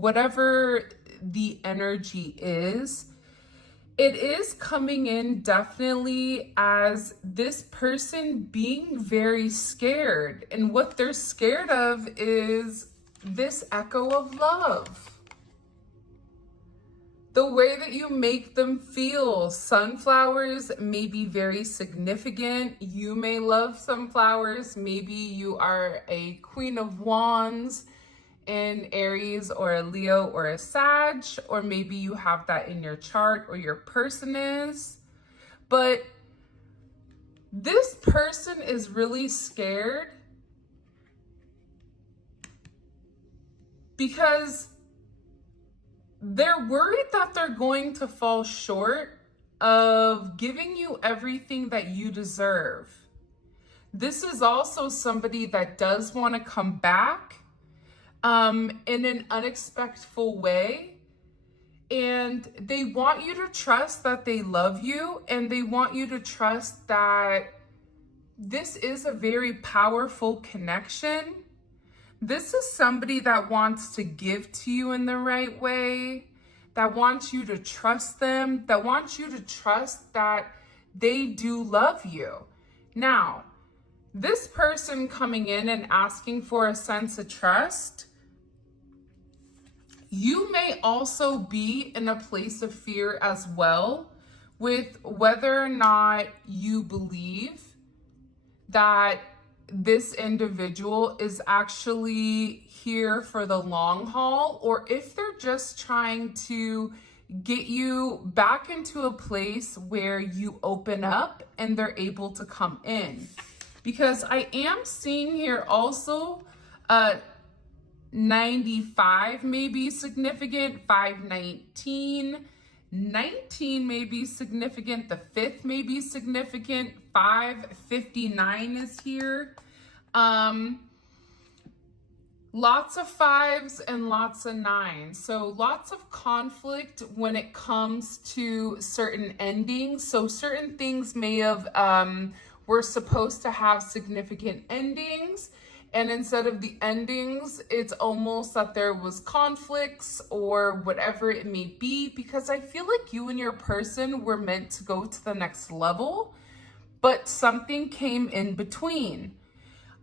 whatever the energy is, it is coming in definitely as this person being very scared. And what they're scared of is this echo of love. The way that you make them feel. Sunflowers may be very significant. You may love sunflowers. Maybe you are a Queen of Wands in Aries or a Leo or a Sag, or maybe you have that in your chart or your person is. But this person is really scared because they're worried that they're going to fall short of giving you everything that you deserve. This is also somebody that does want to come back in an unexpected way. And they want you to trust that they love you, and they want you to trust that this is a very powerful connection. This is somebody that wants to give to you in the right way, that wants you to trust them, that wants you to trust that they do love you. Now, this person coming in and asking for a sense of trust, you may also be in a place of fear as well with whether or not you believe that this individual is actually here for the long haul, or if they're just trying to get you back into a place where you open up and they're able to come in. Because I am seeing here also 95 may be significant, 519, 19 may be significant, the 5th may be significant, 559 is here. Lots of 5s and lots of 9s. So lots of conflict when it comes to certain endings. So certain things may have, were supposed to have significant endings. And instead of the endings, it's almost that there was conflicts or whatever it may be, because I feel like you and your person were meant to go to the next level, but something came in between.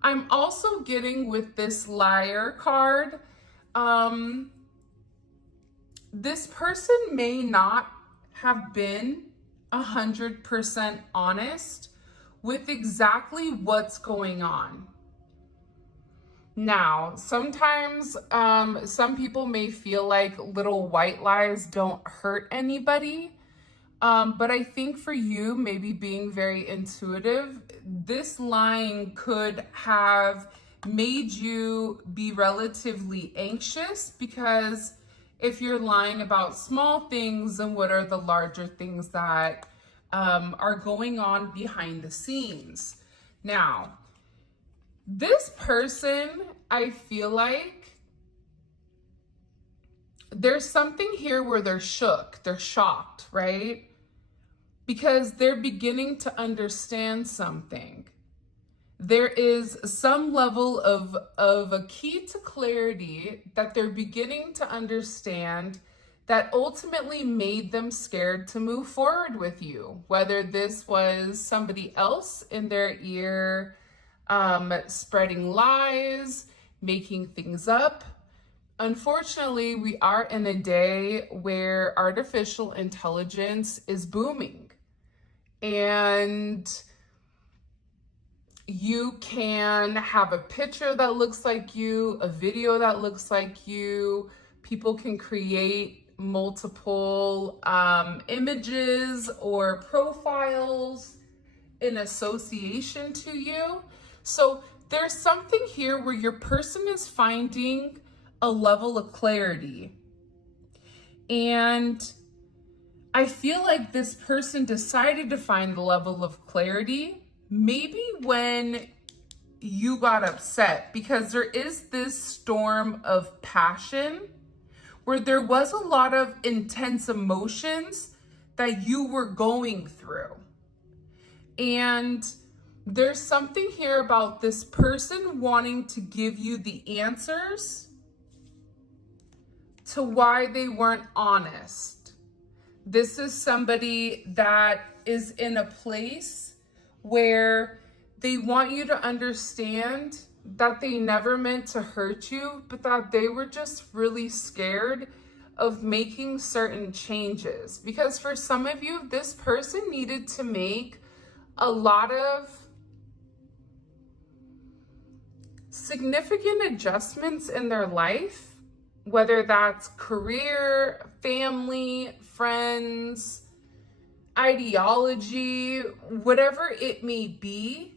I'm also getting with this Liar card, this person may not have been 100% honest with exactly what's going on. Now, sometimes some people may feel like little white lies don't hurt anybody. But I think for you, maybe being very intuitive, this lying could have made you be relatively anxious, because if you're lying about small things, then what are the larger things that are going on behind the scenes? Now, this person, I feel like there's something here where they're shook, they're shocked, right? Because they're beginning to understand something. There is some level of a key to clarity that they're beginning to understand that ultimately made them scared to move forward with you. Whether this was somebody else in their ear, spreading lies, making things up. Unfortunately, we are in a day where artificial intelligence is booming, and you can have a picture that looks like you, a video that looks like you. People can create multiple images or profiles in association to you. So there's something here where your person is finding a level of clarity. And I feel like this person decided to find the level of clarity maybe when you got upset, because there is this storm of passion where there was a lot of intense emotions that you were going through. And there's something here about this person wanting to give you the answers to why they weren't honest. This is somebody that is in a place where they want you to understand that they never meant to hurt you, but that they were just really scared of making certain changes. Because for some of you, this person needed to make a lot of significant adjustments in their life, whether that's career, family, friends, ideology, whatever it may be.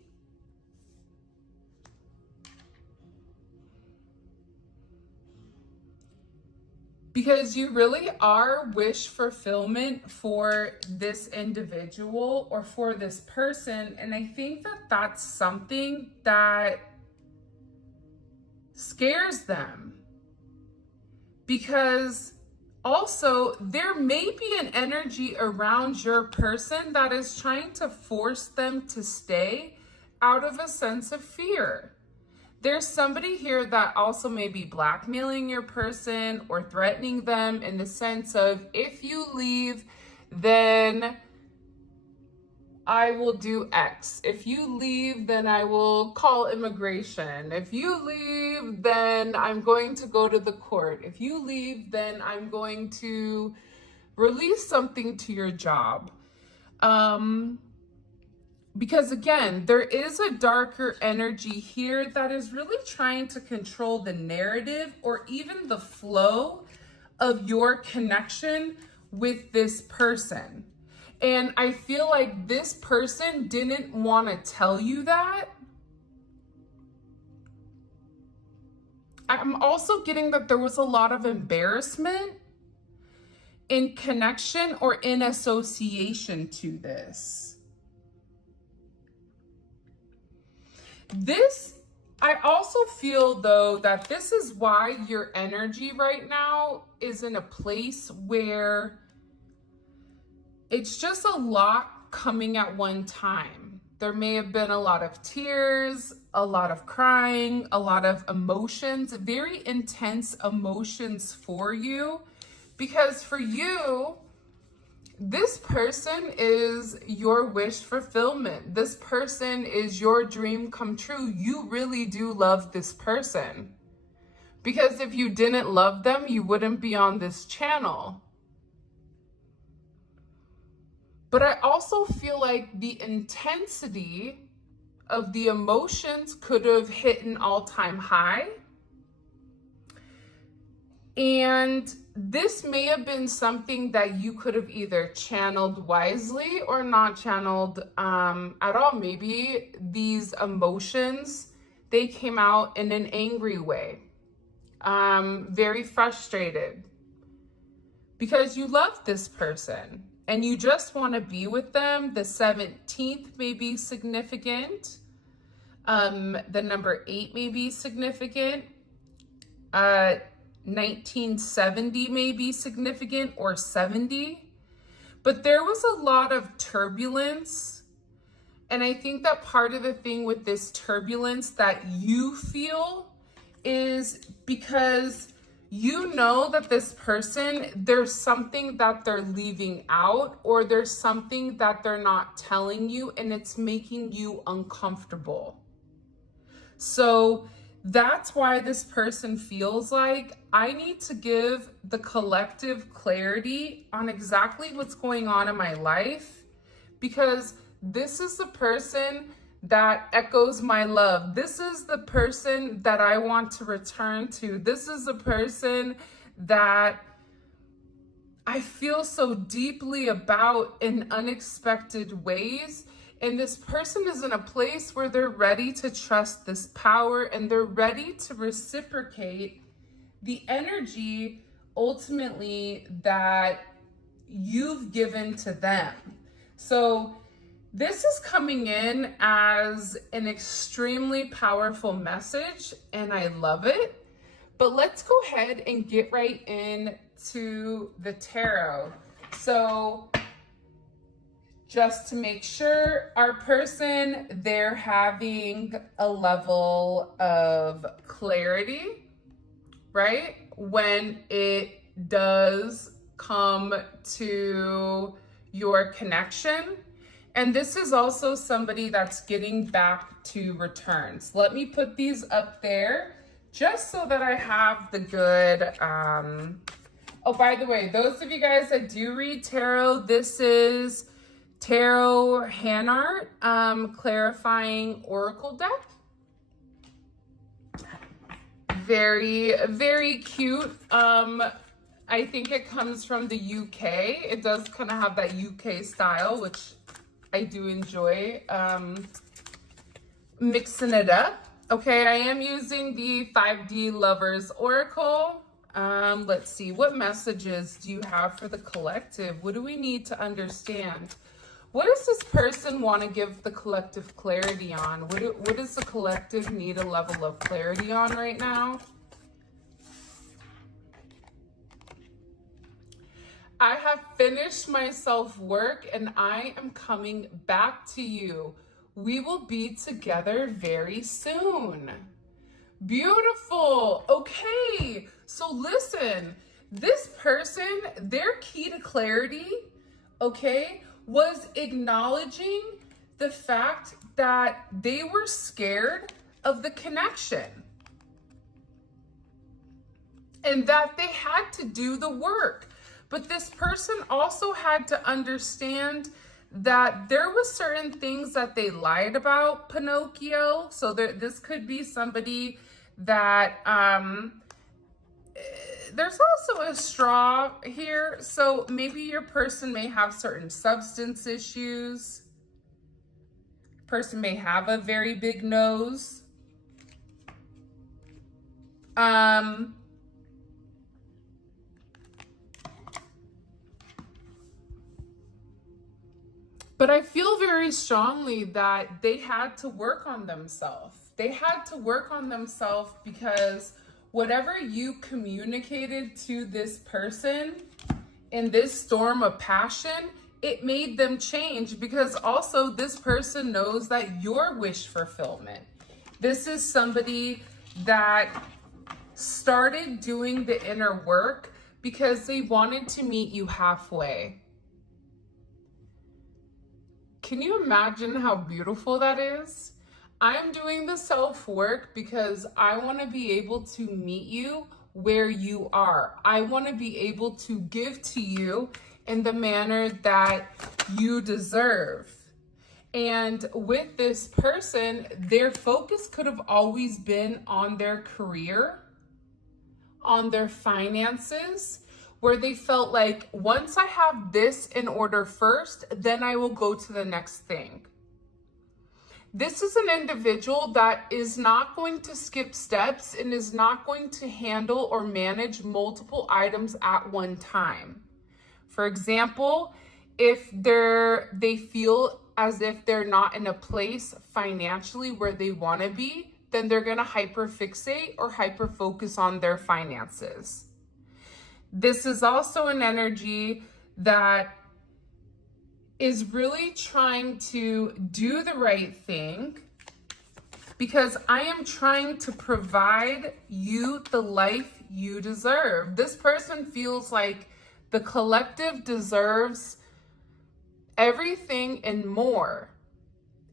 Because you really are wish fulfillment for this individual or for this person. And I think that that's something that scares them. Because also there may be an energy around your person that is trying to force them to stay out of a sense of fear. There's somebody here that also may be blackmailing your person or threatening them in the sense of, if you leave, then I will do X. If you leave, then I will call immigration. If you leave, then I'm going to go to the court. If you leave, then I'm going to release something to your job. Because again, there is a darker energy here that is really trying to control the narrative or even the flow of your connection with this person. And I feel like this person didn't want to tell you that. I'm also getting that there was a lot of embarrassment in connection or in association to this. I also feel though that this is why your energy right now is in a place where it's just a lot coming at one time. There may have been a lot of tears, a lot of crying, a lot of emotions, very intense emotions for you. Because for you, this person is your wish fulfillment. This person is your dream come true. You really do love this person. Because if you didn't love them, you wouldn't be on this channel. But I also feel like the intensity of the emotions could have hit an all-time high. And this may have been something that you could have either channeled wisely or not channeled at all. Maybe these emotions, they came out in an angry way, very frustrated, because you love this person and you just want to be with them. The 17th may be significant. The number 8 may be significant. 1970 may be significant, or 70. But there was a lot of turbulence. And I think that part of the thing with this turbulence that you feel is because you know that this person, there's something that they're leaving out, or there's something that they're not telling you, and it's making you uncomfortable. So that's why this person feels like, I need to give the collective clarity on exactly what's going on in my life, because this is the person that echoes my love. This is the person that I want to return to. This is the person that I feel so deeply about in unexpected ways. And this person is in a place where they're ready to trust this power, and they're ready to reciprocate the energy ultimately that you've given to them. So this is coming in as an extremely powerful message, and I love it. But let's go ahead and get right into the tarot. So just to make sure, our person, they're having a level of clarity, right? When it does come to your connection. And this is also somebody that's getting back to returns. Let me put these up there just so that I have the good, oh, by the way, those of you guys that do read tarot, this is Tarot Hand Art, clarifying oracle deck. Very, very cute. I think it comes from the UK. It does kind of have that UK style, which I do enjoy, mixing it up. Okay, I am using the 5D Lovers Oracle. Let's see, what messages do you have for the collective? What do we need to understand? What does this person want to give the collective clarity on? What does the collective need a level of clarity on right now? I have finished my self-work and I am coming back to you. We will be together very soon. Beautiful. Okay, so listen, this person, their key to clarity, okay, was acknowledging the fact that they were scared of the connection and that they had to do the work. But this person also had to understand that there was certain things that they lied about Pinocchio. So this could be somebody that, there's also a straw here. So maybe your person may have certain substance issues. Person may have a very big nose. But I feel very strongly that they had to work on themselves. They had to work on themselves because whatever you communicated to this person in this storm of passion, it made them change, because also this person knows that your wish fulfillment. This is somebody that started doing the inner work because they wanted to meet you halfway. Can you imagine how beautiful that is? I'm doing the self-work because I want to be able to meet you where you are. I want to be able to give to you in the manner that you deserve. And with this person, their focus could have always been on their career, on their finances, where they felt like, once I have this in order first, then I will go to the next thing. This is an individual that is not going to skip steps and is not going to handle or manage multiple items at one time. For example, if they feel as if they're not in a place financially where they want to be, then they're going to hyperfixate or hyperfocus on their finances. This is also an energy that is really trying to do the right thing, because I am trying to provide you the life you deserve. This person feels like the collective deserves everything and more.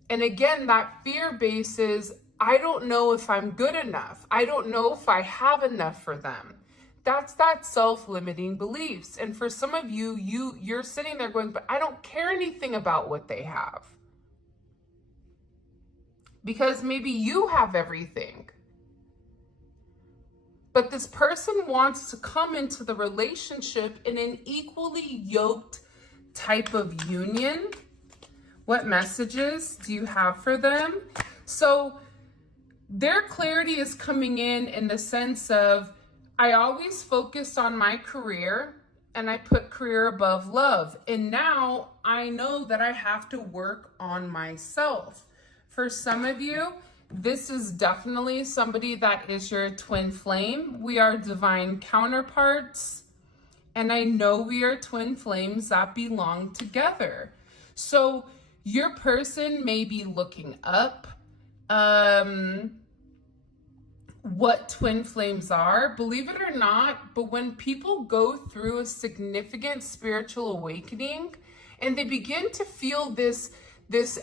And again, that fear base is, I don't know if I'm good enough. I don't know if I have enough for them. That's that self-limiting beliefs. And for some of you, you're sitting there going, but I don't care anything about what they have. Because maybe you have everything. But this person wants to come into the relationship in an equally yoked type of union. What messages do you have for them? So their clarity is coming in the sense of, I always focused on my career and I put career above love. And now I know that I have to work on myself. For some of you, this is definitely somebody that is your twin flame. We are divine counterparts. And I know we are twin flames that belong together. So your person may be looking up, what twin flames are, believe it or not, but when people go through a significant spiritual awakening and they begin to feel this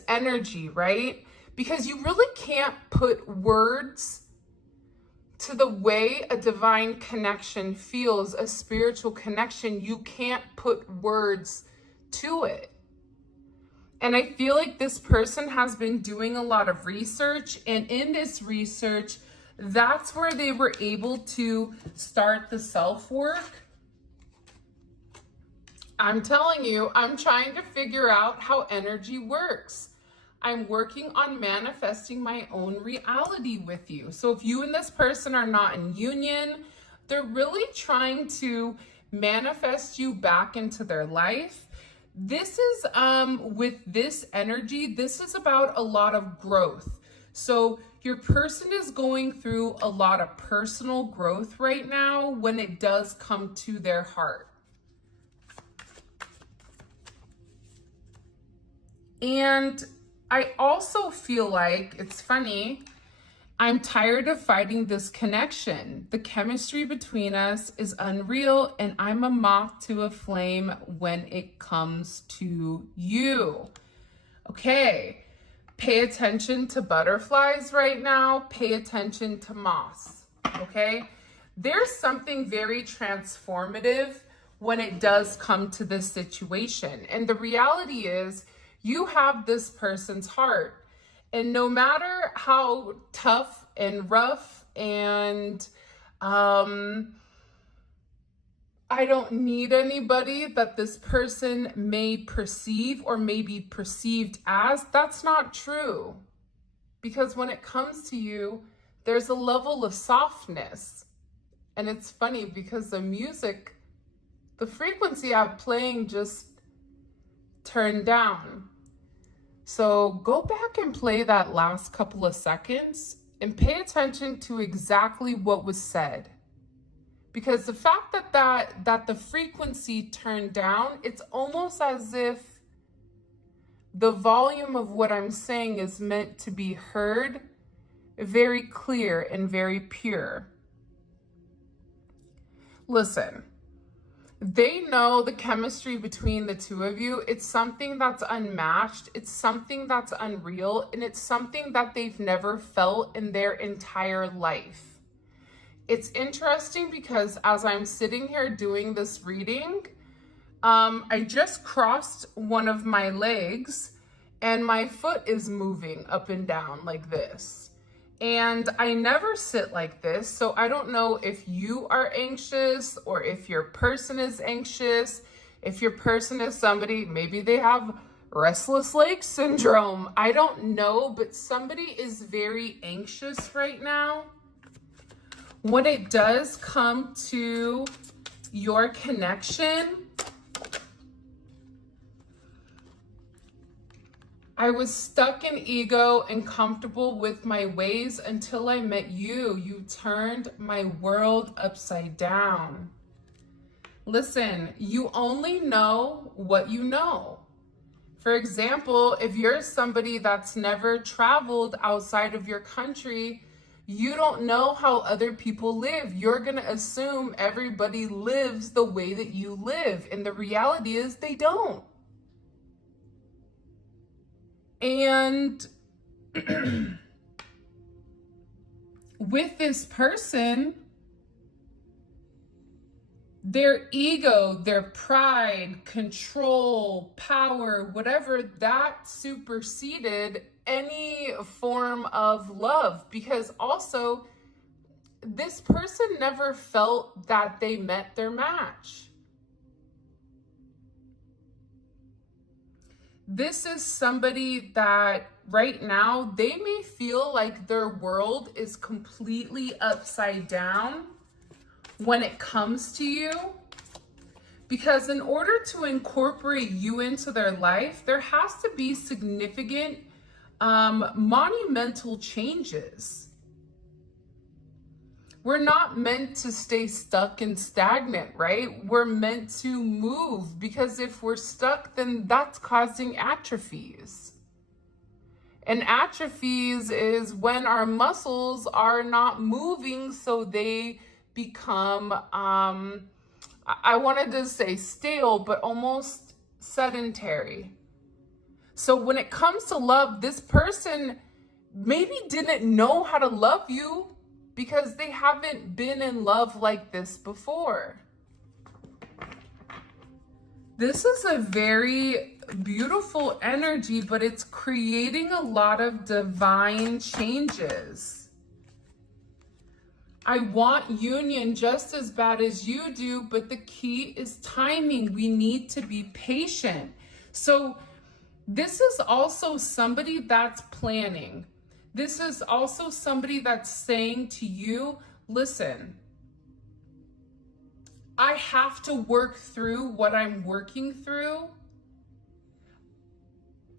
energy, right? Because you really can't put words to the way a divine connection feels, a spiritual connection. You can't put words to it. And I feel like this person has been doing a lot of research, and in this research, that's where they were able to start the self-work. I'm telling you, I'm trying to figure out how energy works. I'm working on manifesting my own reality with you. So if you and this person are not in union, they're really trying to manifest you back into their life. This is, with this energy, this is about a lot of growth. So your person is going through a lot of personal growth right now when it does come to their heart. And I also feel like, it's funny, I'm tired of fighting this connection. The chemistry between us is unreal, and I'm a moth to a flame when it comes to you. Okay, pay attention to butterflies right now. Pay attention to moths, okay? There's something very transformative when it does come to this situation. And the reality is, you have this person's heart. And no matter how tough and rough and I don't need anybody that this person may perceive or may be perceived as, that's not true. Because when it comes to you, there's a level of softness. And it's funny because the music, the frequency I'm playing just turned down. So go back and play that last couple of seconds and pay attention to exactly what was said. Because the fact that the frequency turned down, it's almost as if the volume of what I'm saying is meant to be heard very clear and very pure. Listen. They know the chemistry between the two of you. It's something that's unmatched. It's something that's unreal. And it's something that they've never felt in their entire life. It's interesting because as I'm sitting here doing this reading, I just crossed one of my legs and my foot is moving up and down like this. And I never sit like this, so I don't know if you are anxious or if your person is anxious. If your person is somebody, maybe they have restless leg syndrome. I don't know, but somebody is very anxious right now. When it does come to your connection, I was stuck in ego and comfortable with my ways until I met you. You turned my world upside down. Listen, you only know what you know. For example, if you're somebody that's never traveled outside of your country, you don't know how other people live. You're going to assume everybody lives the way that you live. And the reality is they don't. And with this person, their ego, their pride, control, power, whatever, that superseded any form of love. Because also, this person never felt that they met their match. This is somebody that right now, they may feel like their world is completely upside down when it comes to you. Because in order to incorporate you into their life, there has to be significant, monumental changes. We're not meant to stay stuck and stagnant, right? We're meant to move, because if we're stuck, then that's causing atrophies. And atrophies is when our muscles are not moving, so they become, I wanted to say stale, but almost sedentary. So when it comes to love, this person maybe didn't know how to love you because they haven't been in love like this before. This is a very beautiful energy, but it's creating a lot of divine changes. I want union just as bad as you do, but the key is timing. We need to be patient. So this is also somebody that's planning. This is also somebody that's saying to you, listen, I have to work through what I'm working through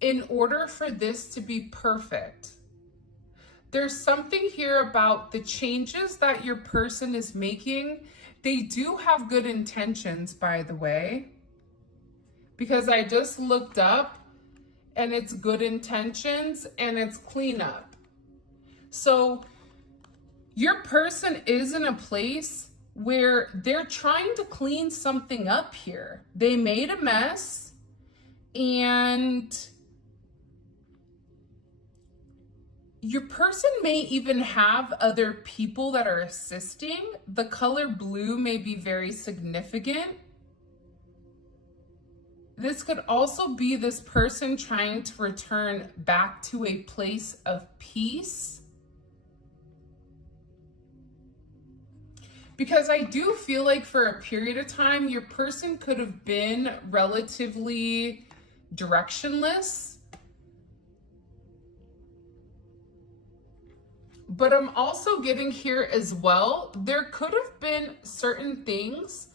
in order for this to be perfect. There's something here about the changes that your person is making. They do have good intentions, by the way, because I just looked up and it's good intentions and it's cleanup. So your person is in a place where they're trying to clean something up here. They made a mess, and your person may even have other people that are assisting. The color blue may be very significant. This could also be this person trying to return back to a place of peace. Because I do feel like for a period of time, your person could have been relatively directionless. But I'm also getting here as well, there could have been certain things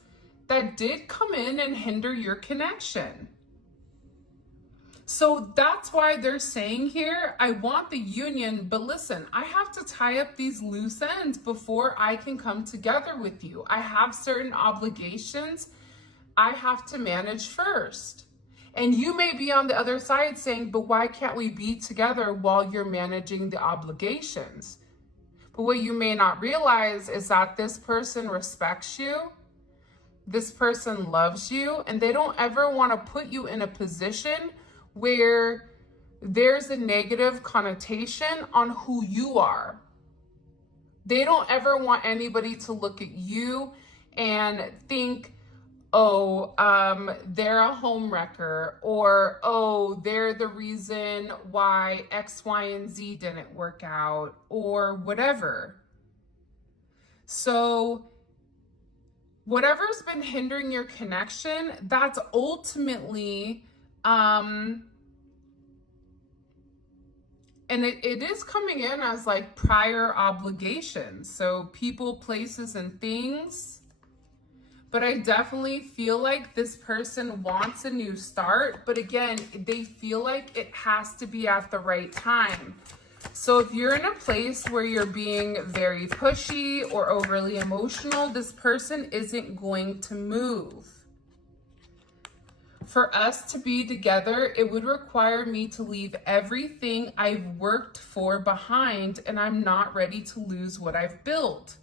that did come in and hinder your connection. So that's why they're saying here, I want the union, but listen, I have to tie up these loose ends before I can come together with you. I have certain obligations I have to manage first. And you may be on the other side saying, but why can't we be together while you're managing the obligations? But what you may not realize is that this person respects you. This person loves you, and they don't ever want to put you in a position where there's a negative connotation on who you are. They don't ever want anybody to look at you and think, oh, they're a homewrecker, or, oh, they're the reason why X, Y, and Z didn't work out, or whatever. So whatever's been hindering your connection, that's ultimately, and it is coming in as like prior obligations. So people, places, and things. But I definitely feel like this person wants a new start. But again, they feel like it has to be at the right time. So if you're in a place where you're being very pushy or overly emotional, this person isn't going to move. For us to be together, it would require me to leave everything I've worked for behind, and I'm not ready to lose what I've built.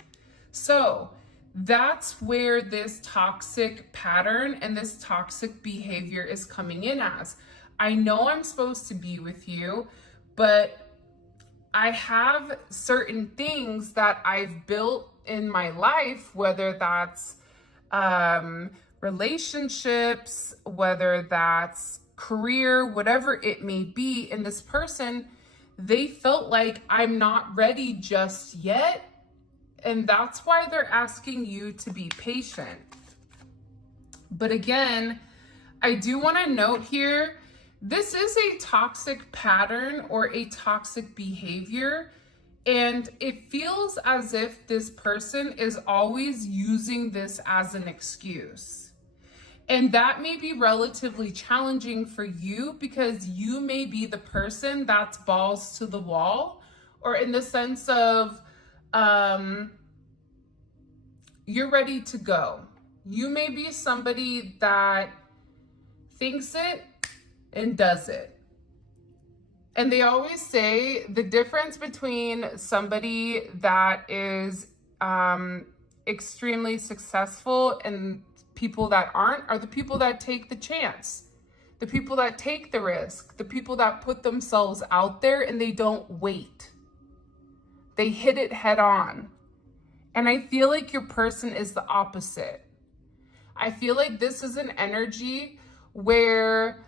So that's where this toxic pattern and this toxic behavior is coming in as. I know I'm supposed to be with you, but I have certain things that I've built in my life, whether that's relationships, whether that's career, whatever it may be. And this person, they felt like I'm not ready just yet. And that's why they're asking you to be patient. But again, I do want to note here, this is a toxic pattern or a toxic behavior. And it feels as if this person is always using this as an excuse. And that may be relatively challenging for you because you may be the person that's balls to the wall, or in the sense of you're ready to go. You may be somebody that thinks it and does it. And they always say the difference between somebody that is extremely successful and people that aren't are the people that take the chance, the people that take the risk, the people that put themselves out there and they don't wait. They hit it head on. And I feel like your person is the opposite. I feel like this is an energy where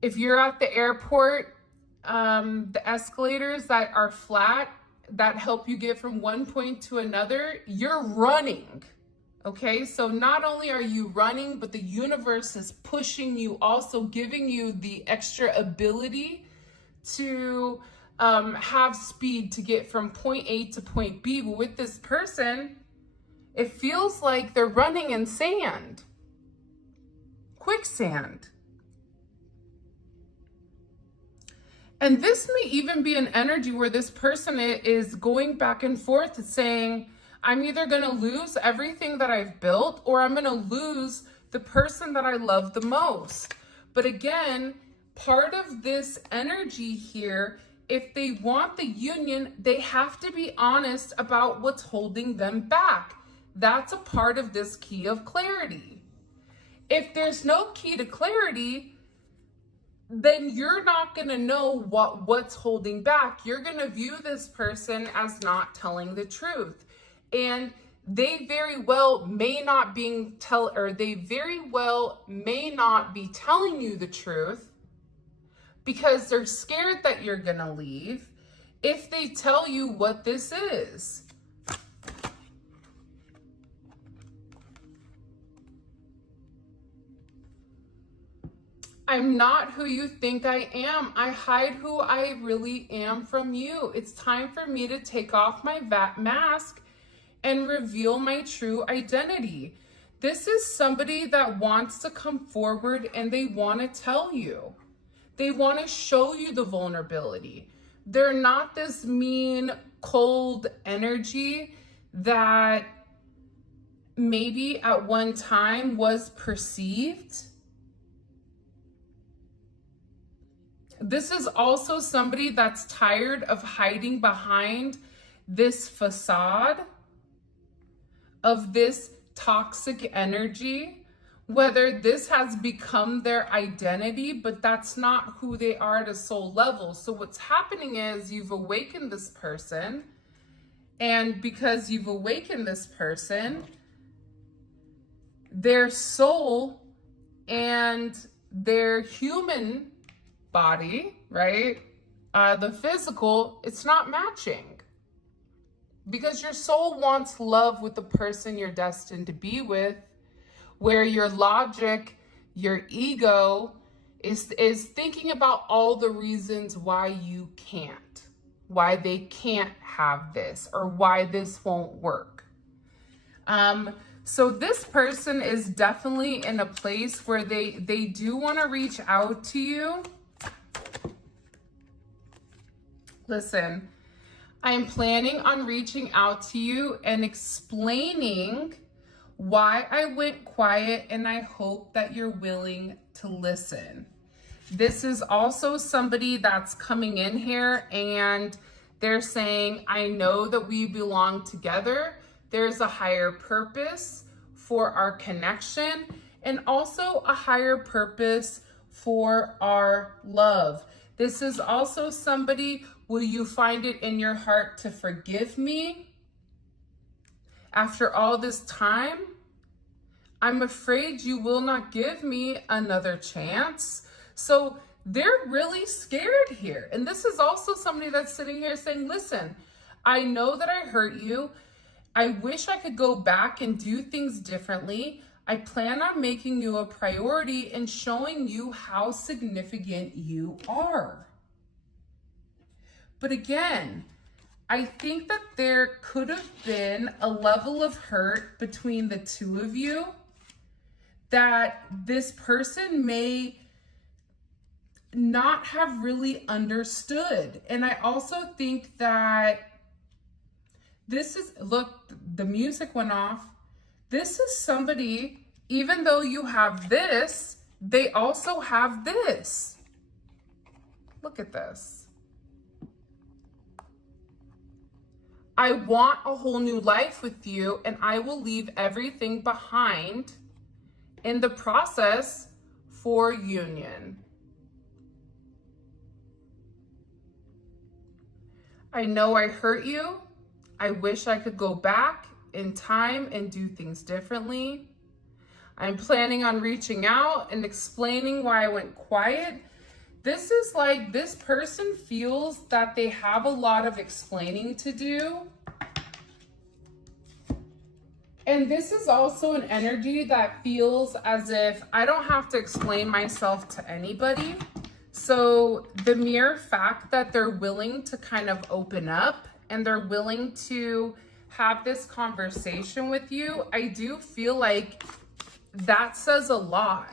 if you're at the airport, the escalators that are flat, that help you get from one point to another, you're running, okay? So not only are you running, but the universe is pushing you, also giving you the extra ability to have speed to get from point A to point B. But with this person, it feels like they're running in sand, quicksand. And this may even be an energy where this person is going back and forth saying, I'm either going to lose everything that I've built or I'm going to lose the person that I love the most. But again, part of this energy here, if they want the union, they have to be honest about what's holding them back. That's a part of this key of clarity. If there's no key to clarity, then you're not going to know what's holding back. You're going to view this person as not telling the truth. And they very well may not be telling you the truth because they're scared that you're going to leave if they tell you what this is. I'm not who you think I am. I hide who I really am from you. It's time for me to take off my mask and reveal my true identity. This is somebody that wants to come forward and they want to tell you. They want to show you the vulnerability. They're not this mean, cold energy that maybe at one time was perceived. This is also somebody that's tired of hiding behind this facade of this toxic energy, whether this has become their identity, but that's not who they are at a soul level. So what's happening is you've awakened this person, and because you've awakened this person, their soul and their human body, right? The physical, it's not matching because your soul wants love with the person you're destined to be with, where your logic, your ego is thinking about all the reasons why you can't, why they can't have this or why this won't work. So this person is definitely in a place where they do want to reach out to you. Listen, I'm planning on reaching out to you and explaining why I went quiet, and I hope that you're willing to listen. This is also somebody that's coming in here and they're saying, I know that we belong together. There's a higher purpose for our connection and also a higher purpose for our love. This is also somebody, will you find it in your heart to forgive me after all this time? I'm afraid you will not give me another chance. So they're really scared here. And this is also somebody that's sitting here saying, listen, I know that I hurt you. I wish I could go back and do things differently. I plan on making you a priority and showing you how significant you are. But again, I think that there could have been a level of hurt between the two of you that this person may not have really understood. And I also think that this is, look, the music went off. This is somebody, even though you have this, they also have this. Look at this. I want a whole new life with you, and I will leave everything behind in the process for union. I know I hurt you. I wish I could go back in time and do things differently. I'm planning on reaching out and explaining why I went quiet. This is like, this person feels that they have a lot of explaining to do. And this is also an energy that feels as if I don't have to explain myself to anybody. So the mere fact that they're willing to kind of open up and they're willing to have this conversation with you, I do feel like that says a lot.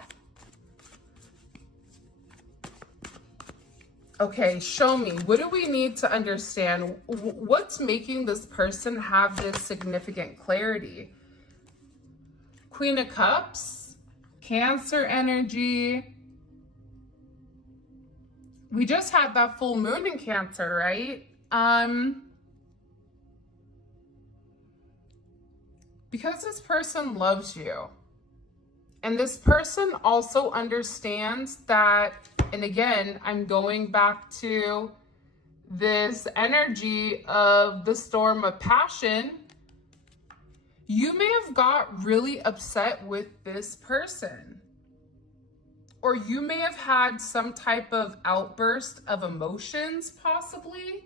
Okay, show me. What do we need to understand? What's making this person have this significant clarity? Queen of Cups, Cancer energy. We just had that full moon in Cancer, right? Because this person loves you. And this person also understands that, and again, I'm going back to this energy of the storm of passion. You may have got really upset with this person, or you may have had some type of outburst of emotions, possibly.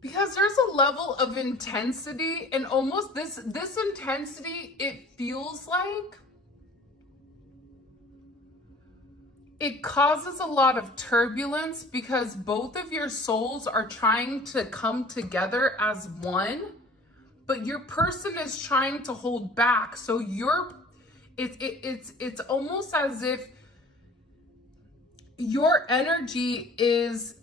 Because there's a level of intensity, and almost this intensity, it feels like it causes a lot of turbulence because both of your souls are trying to come together as one, but your person is trying to hold back. So it's almost as if your energy is,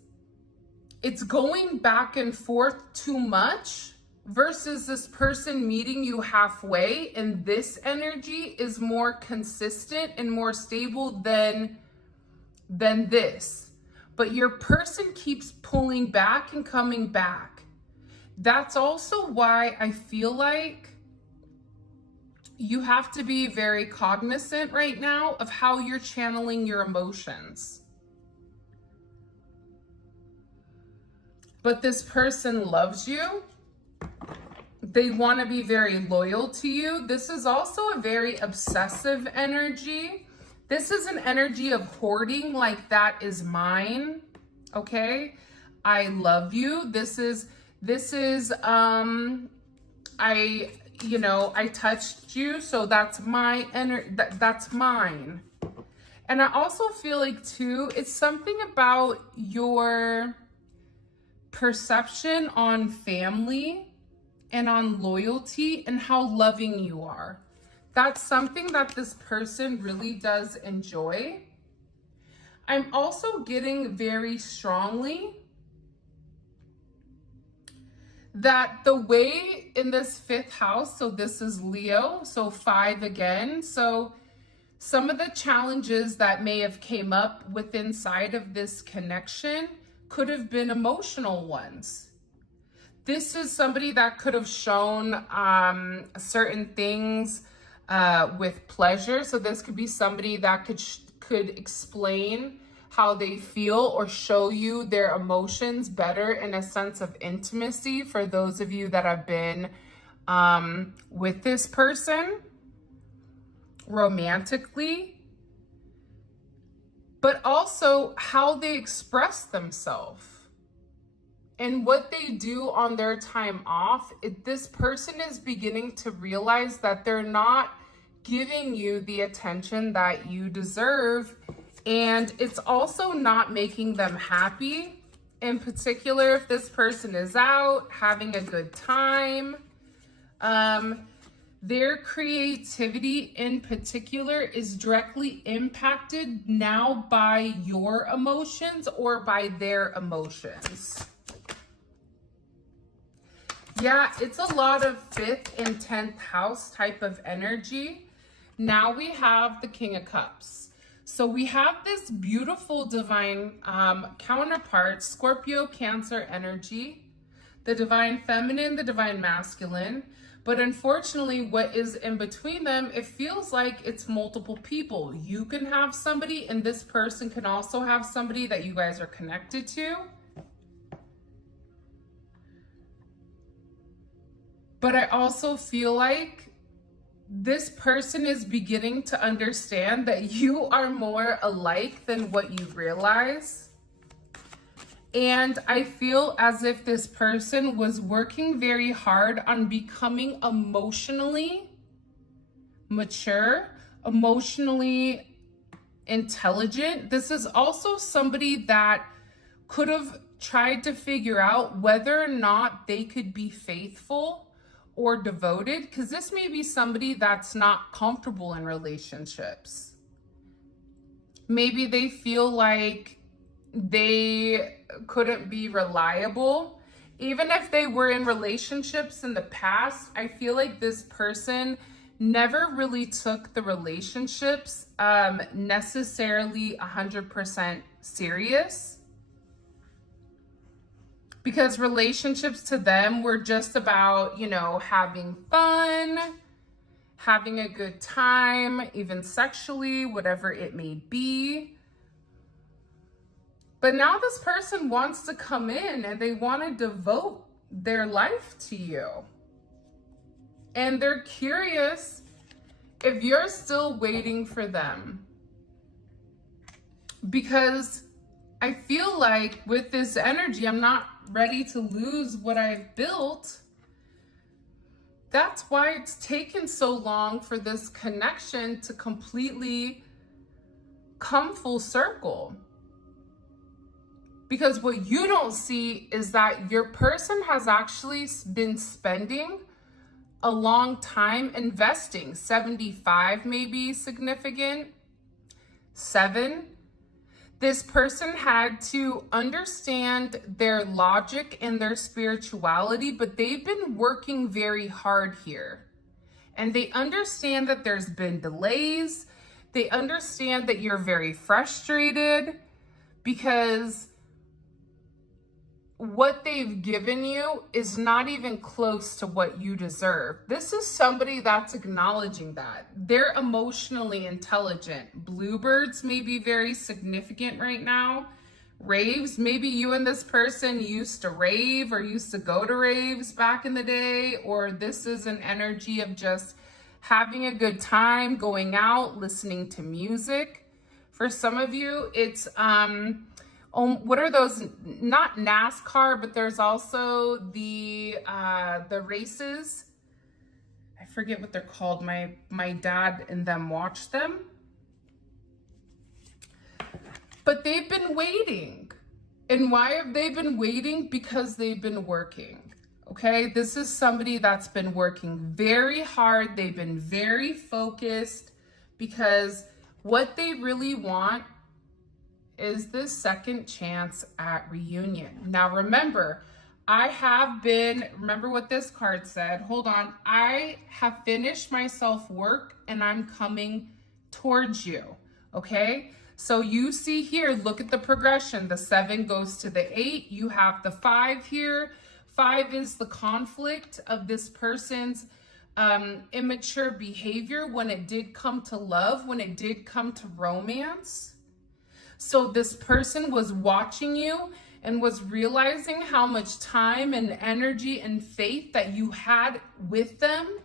it's going back and forth too much versus this person meeting you halfway, and this energy is more consistent and more stable than this. But your person keeps pulling back and coming back. That's also why I feel like you have to be very cognizant right now of how you're channeling your emotions. But this person loves you. They want to be very loyal to you. This is also a very obsessive energy. This is an energy of hoarding, like that is mine. Okay? I love you. This is I touched you, so that's my that's mine. And I also feel like too, it's something about your perception on family and on loyalty and how loving you are. That's something that this person really does enjoy. I'm also getting very strongly that the way in this 5th house, so this is Leo, so 5 again. So some of the challenges that may have came up with inside of this connection could have been emotional ones. This is somebody that could have shown certain things with pleasure. So this could be somebody that could explain how they feel or show you their emotions better in a sense of intimacy for those of you that have been with this person romantically. But also how they express themselves and what they do on their time off. This person is beginning to realize that they're not giving you the attention that you deserve, and it's also not making them happy. In particular, if this person is out having a good time, their creativity in particular is directly impacted now by your emotions or by their emotions. Yeah, it's a lot of 5th and 10th house type of energy. Now we have the King of Cups. So we have this beautiful divine counterpart, Scorpio, Cancer energy, the divine feminine, the divine masculine. But unfortunately, what is in between them, it feels like it's multiple people. You can have somebody, and this person can also have somebody that you guys are connected to. But I also feel like this person is beginning to understand that you are more alike than what you realize. And I feel as if this person was working very hard on becoming emotionally mature, emotionally intelligent. This is also somebody that could have tried to figure out whether or not they could be faithful or devoted, because this may be somebody that's not comfortable in relationships. Maybe they feel like they couldn't be reliable. Even if they were in relationships in the past, I feel like this person never really took the relationships necessarily 100% serious. Because relationships to them were just about, you know, having fun, having a good time, even sexually, whatever it may be. But now this person wants to come in and they want to devote their life to you. And they're curious if you're still waiting for them. Because I feel like with this energy, I'm not ready to lose what I've built. That's why it's taken so long for this connection to completely come full circle. Because what you don't see is that your person has actually been spending a long time investing. 75 may be significant. 7. This person had to understand their logic and their spirituality, but they've been working very hard here. And they understand that there's been delays. They understand that you're very frustrated because what they've given you is not even close to what you deserve. This is somebody that's acknowledging that. They're emotionally intelligent. Bluebirds may be very significant right now. Raves, maybe you and this person used to rave or used to go to raves back in the day, or this is an energy of just having a good time, going out, listening to music. For some of you, it's what are those? Not NASCAR, but there's also the races. I forget what they're called. My dad and them watch them. But they've been waiting. And why have they been waiting? Because they've been working. Okay, this is somebody that's been working very hard. They've been very focused because what they really want is this second chance at reunion. Now remember, remember what this card said. Hold on. I have finished my self-work and I'm coming towards you. Okay? So you see here, look at the progression. The 7 goes to the 8. You have the 5 here. 5 is the conflict of this person's immature behavior when it did come to love, when it did come to romance. So this person was watching you and was realizing how much time and energy and faith that you had with them.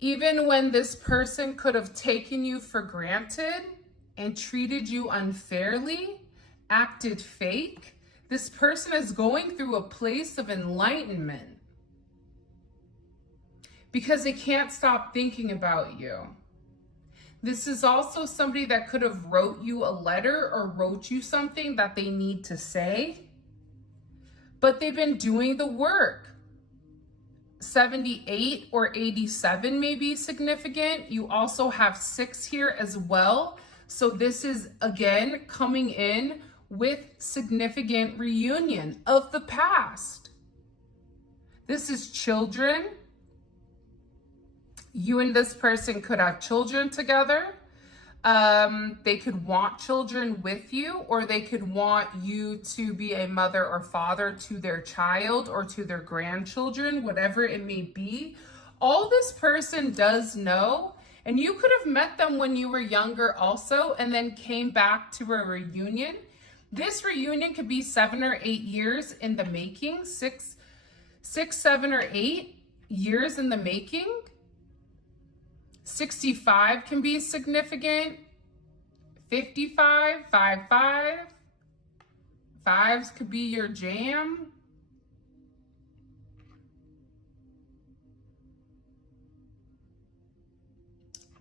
Even when this person could have taken you for granted and treated you unfairly, acted fake, this person is going through a place of enlightenment because they can't stop thinking about you. This is also somebody that could have wrote you a letter or wrote you something that they need to say, but they've been doing the work. 78 or 87 may be significant. You also have 6 here as well. So this is, again, coming in with significant reunion of the past. This is children. You and this person could have children together. They could want children with you, or they could want you to be a mother or father to their child or to their grandchildren, whatever it may be. All this person does know, and you could have met them when you were younger also, and then came back to a reunion. This reunion could be 7 or 8 years in the making, six, 7 or 8 years in the making. 65 can be significant. 55, 55. Fives could be your jam.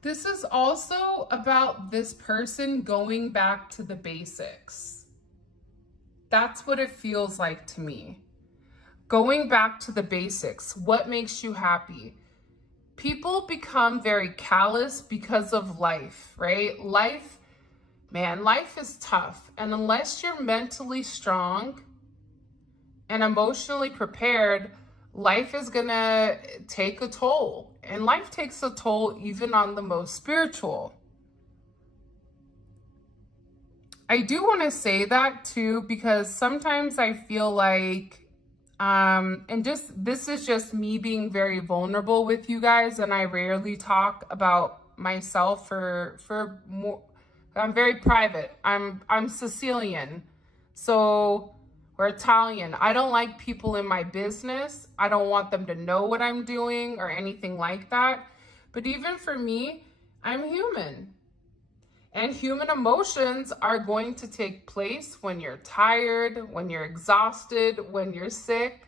This is also about this person going back to the basics. That's what it feels like to me. Going back to the basics. What makes you happy? People become very callous because of life, right? Life is tough. And unless you're mentally strong and emotionally prepared, life is gonna take a toll. And life takes a toll even on the most spiritual. I do want to say that too, because sometimes I feel like this is just me being very vulnerable with you guys, and I rarely talk about myself for more. I'm very private. I'm Sicilian, so we're Italian. I don't like people in my business. I don't want them to know what I'm doing or anything like that. But even for me, I'm human. And human emotions are going to take place when you're tired, when you're exhausted, when you're sick.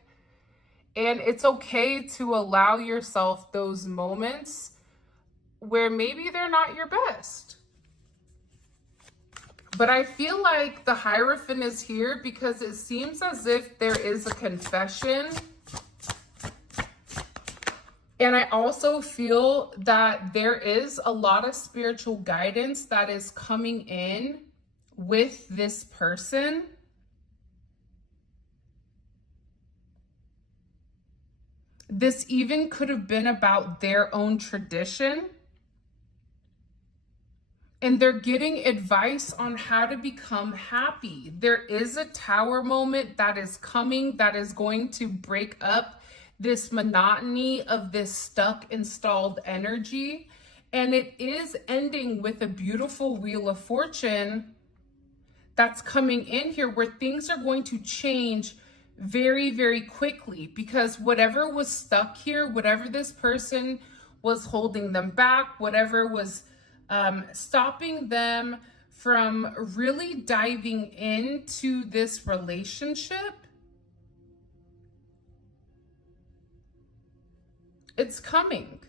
And it's okay to allow yourself those moments where maybe they're not your best. But I feel like the Hierophant is here because it seems as if there is a confession. And I also feel that there is a lot of spiritual guidance that is coming in with this person. This even could have been about their own tradition. And they're getting advice on how to become happy. There is a Tower moment that is coming that is going to break up this monotony of this stuck installed energy. And it is ending with a beautiful Wheel of Fortune that's coming in here where things are going to change very, very quickly, because whatever was stuck here, whatever this person was holding them back, whatever was stopping them from really diving into this relationship, it's coming.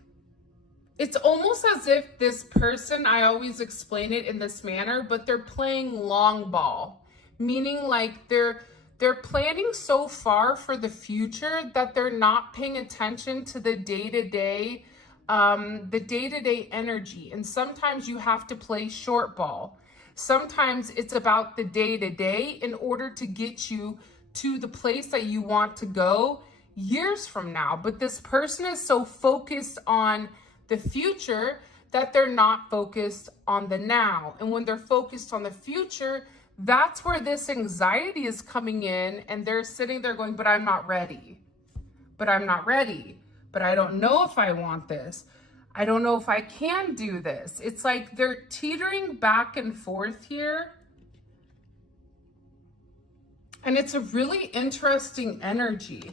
It's almost as if this person, I always explain it in this manner, but they're playing long ball, meaning like they're planning so far for the future that they're not paying attention to the day-to-day energy. And sometimes you have to play short ball. Sometimes it's about the day-to-day in order to get you to the place that you want to go years from now. But this person is so focused on the future that they're not focused on the now. And when they're focused on the future, that's where this anxiety is coming in, and they're sitting there going, but I'm not ready. But I'm not ready. But I don't know if I want this. I don't know if I can do this. It's like they're teetering back and forth here. And it's a really interesting energy.